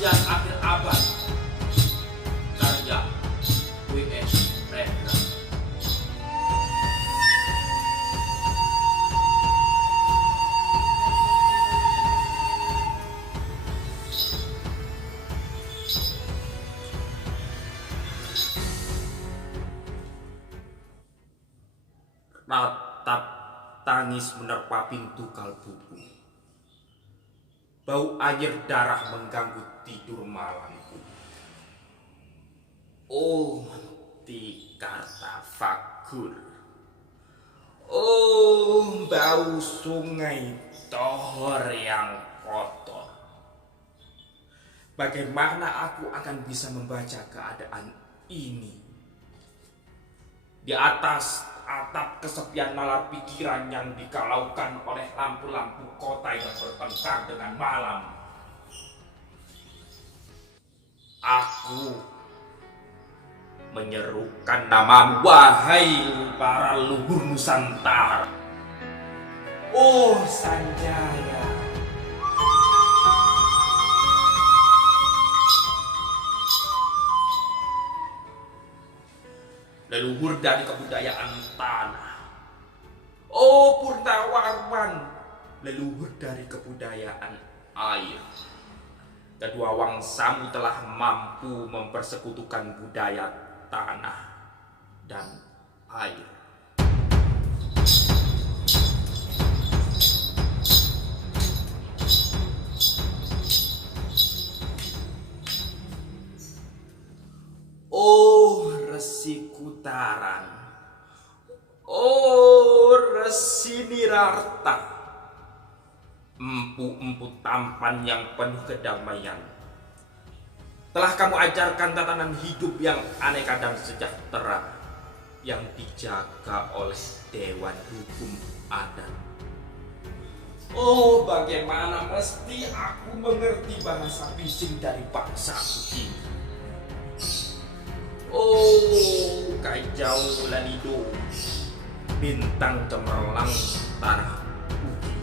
kesaksian akhir abad. Karya W.S. Rendra. Ratap tangis menerpa pintu kalbuku. Bau air darah mengganggu tidur malamku. Oh, Tikartafakur. Oh, bau sungai Tohor yang kotor. Bagaimana aku akan bisa membaca keadaan ini? Di atas atap kesepian nalar pikiran yang dikalaukan oleh lampu-lampu kota yang bertengkar dengan malam. Aku menyerukan nama, wahai para luhur Nusantara. Oh Sanjaya, leluhur dari kebudayaan tanah. Oh Purnawarman, leluhur dari kebudayaan air. Kedua wangsamu telah mampu mempersekutukan budaya tanah dan air. Oh Resi Kutaran, oh Resi Nirarta, empu-empu tampan yang penuh kedamaian. Telah kamu ajarkan tatanan hidup yang aneka dan sejahtera yang dijaga oleh Dewan Hukum Adat. Oh, bagaimana mesti aku mengerti bahasa bising dari bangsaku ini. Oh, Kajau Lalido, bintang cemerlang tanah putih.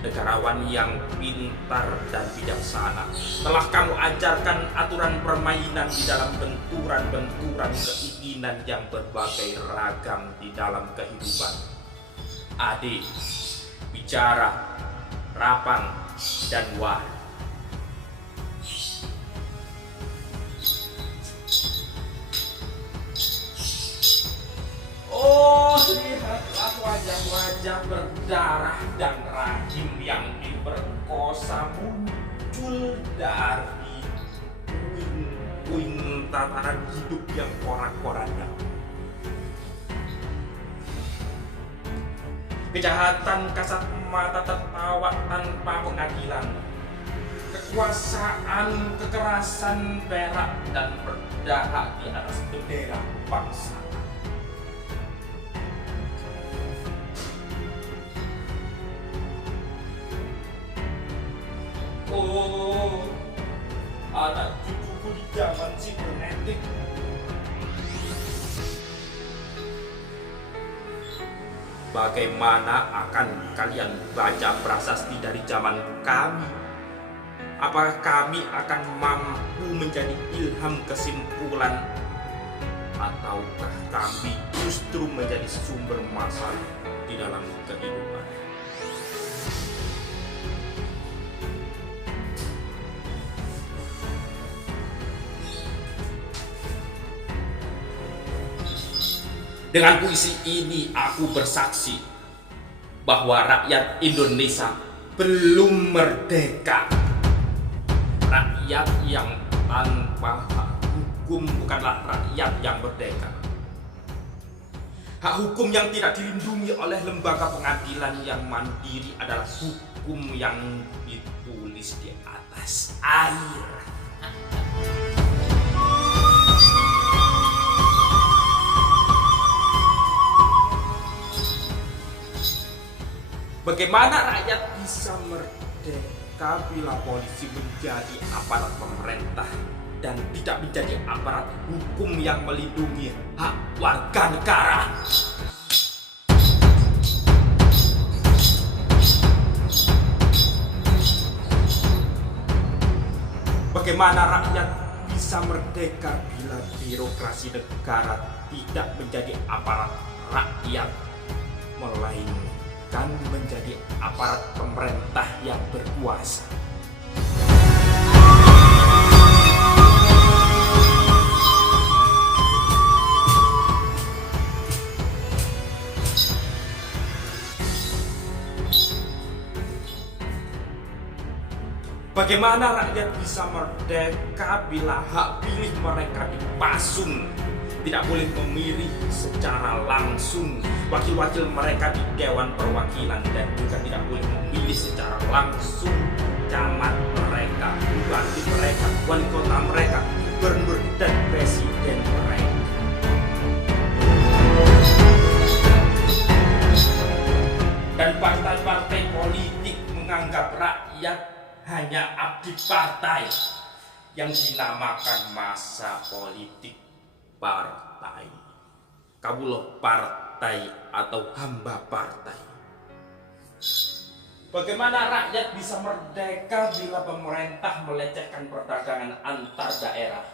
Negarawan yang pintar dan bijaksana, telah kamu ajarkan aturan permainan di dalam benturan-benturan keinginan yang berbagai ragam di dalam kehidupan. Adil, bicara, rapang, dan wahyu. Oh, lihatlah wajah-wajah berdarah dan rahim yang diperkosa muncul dari puing-puing tatanan hidup yang porak-poranda. Kejahatan kasat mata tertawa tanpa pengadilan. Kekuasaan, kekerasan, perak, dan berdahak di atas bendera bangsa. Oh, anak cucuku di zaman sibernetik. Bagaimana akan kalian baca prasasti dari zaman kami? Apakah kami akan mampu menjadi ilham kesimpulan? Ataukah kami justru menjadi sumber masalah di dalam kehidupan? Dengan puisi ini aku bersaksi bahwa rakyat Indonesia belum merdeka. Rakyat yang tanpa hak hukum bukanlah rakyat yang merdeka. Hak hukum yang tidak dilindungi oleh lembaga pengadilan yang mandiri adalah hukum yang ditulis di atas air. Bagaimana rakyat bisa merdeka bila polisi menjadi aparat pemerintah dan tidak menjadi aparat hukum yang melindungi hak warga negara? Bagaimana rakyat bisa merdeka bila birokrasi negara tidak menjadi aparat rakyat, melainkan menjadi aparat pemerintah yang berkuasa? Bagaimana rakyat bisa merdeka bila hak pilih mereka dipasung? Tidak boleh memilih secara langsung wakil-wakil mereka di Dewan Perwakilan, dan juga tidak boleh memilih secara langsung camat mereka, bupati mereka, wali kota mereka, gubernur dan presiden mereka. Dan partai-partai politik menganggap rakyat hanya abdi partai yang dinamakan masa politik partai. Kawula partai atau hamba partai. Bagaimana rakyat bisa merdeka bila pemerintah melecehkan perdagangan antar daerah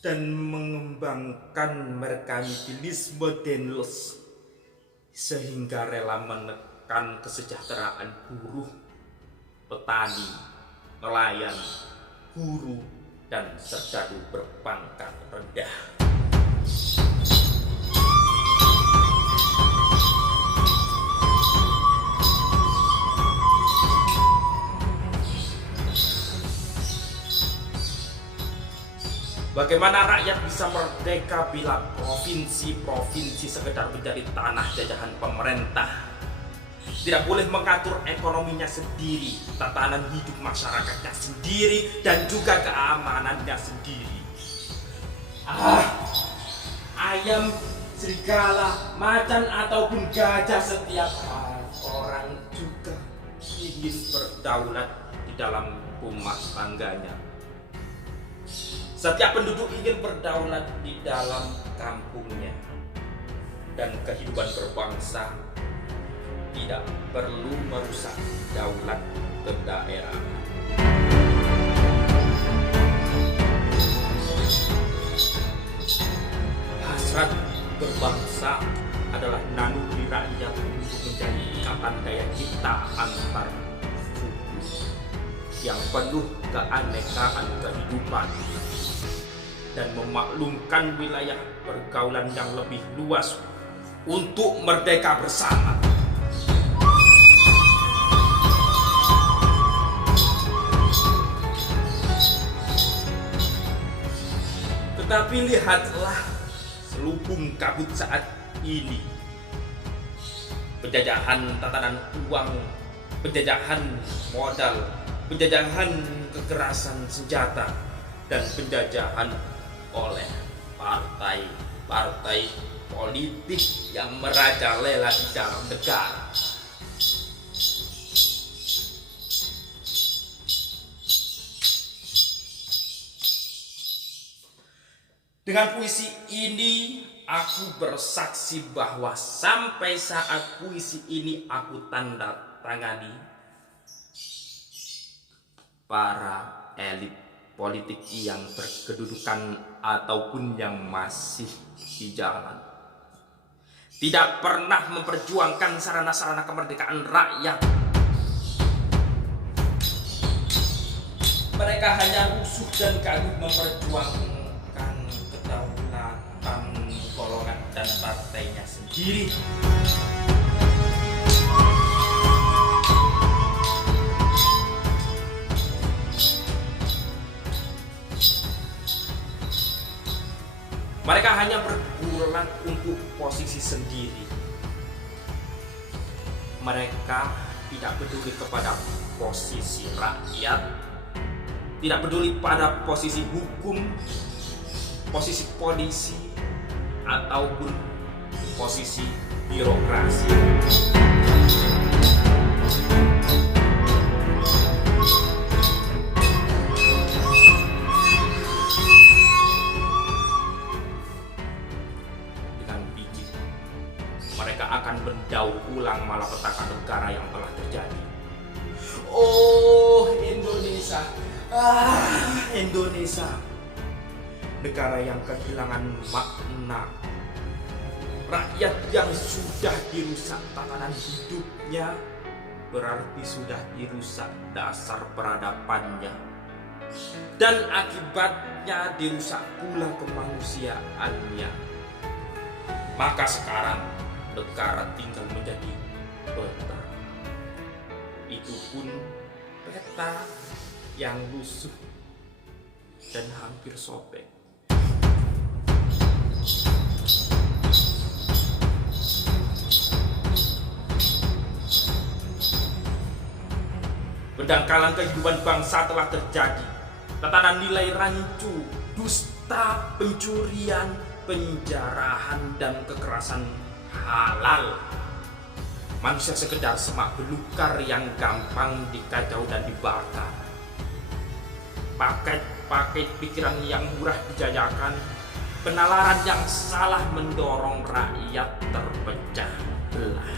dan mengembangkan merkantilisme denlos sehingga rela menekan kesejahteraan buruh, petani, nelayan, guru, dan serdadu berpangkat rendah. Bagaimana rakyat bisa merdeka bila provinsi-provinsi sekedar menjadi tanah jajahan pemerintah? Tidak boleh mengatur ekonominya sendiri, tatanan hidup masyarakatnya sendiri, dan juga keamanannya sendiri. Ayam, serigala, macan, ataupun gajah, setiap orang juga ingin berdaulat di dalam rumah tangganya. Setiap penduduk ingin berdaulat di dalam kampungnya, dan kehidupan berbangsa tidak perlu merusak daulat ke daerah. Hasrat berbangsa adalah naluri rakyat untuk menjadi ikatan daya cipta antar suku yang penuh keanekaan kehidupan dan memaklumkan wilayah pergaulan yang lebih luas untuk merdeka bersama. Tetapi lihatlah selubung kabut saat ini. Penjajahan tatanan uang, penjajahan modal, penjajahan kekerasan senjata, dan penjajahan oleh partai-partai politik yang merajalela di dalam negara. Dengan puisi ini aku bersaksi bahwa sampai saat puisi ini aku tanda tangani, para elit politik yang berkedudukan ataupun yang masih di jalan tidak pernah memperjuangkan sarana-sarana kemerdekaan rakyat. Mereka hanya rusuh dan gaduh memperjuangkan kedaulatan golongan dan partainya sendiri. Mereka hanya bergulat untuk posisi sendiri. Mereka tidak peduli kepada posisi rakyat, tidak peduli pada posisi hukum, posisi polisi, ataupun posisi birokrasi. Dengan bijak, mereka akan mendaur ulang malapetaka negara yang telah terjadi. Oh, Indonesia, negara yang kehilangan makna. Rakyat yang sudah dirusak tatanan hidupnya berarti sudah dirusak dasar peradabannya. Dan akibatnya dirusak pula kemanusiaannya. Maka sekarang negara tinggal menjadi peta. Itu pun peta yang lusuh dan hampir sobek. Pendangkalan kehidupan bangsa telah terjadi. Tatanan nilai rancu, dusta, pencurian, penjarahan, dan kekerasan halal. Manusia sekedar semak belukar yang gampang dikacau dan dibakar. Paket-paket pikiran yang murah dijajakan, penalaran yang salah mendorong rakyat terpecah belah.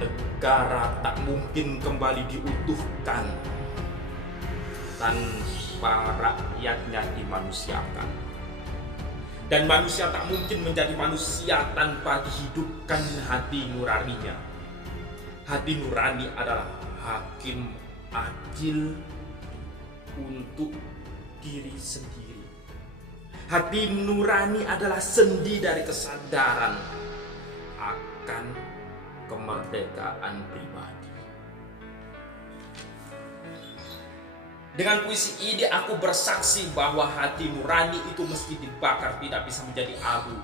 Negara tak mungkin kembali diutuhkan tanpa rakyatnya dimanusiakan. Dan manusia tak mungkin menjadi manusia tanpa dihidupkan hati nuraninya. Hati nurani adalah hakim adil untuk diri sendiri. Hati nurani adalah sendi dari kesadaran akan kemerdekaan pribadi. Dengan puisi ini aku bersaksi bahwa hati nurani itu meski dibakar tidak bisa menjadi abu.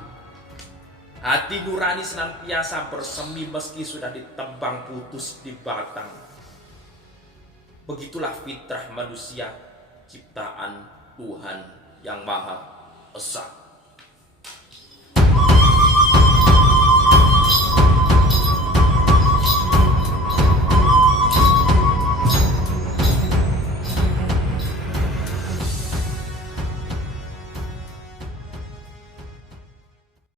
Hati nurani senantiasa bersemi meski sudah ditebang putus di batang. Begitulah fitrah manusia ciptaan Tuhan yang Maha Esa.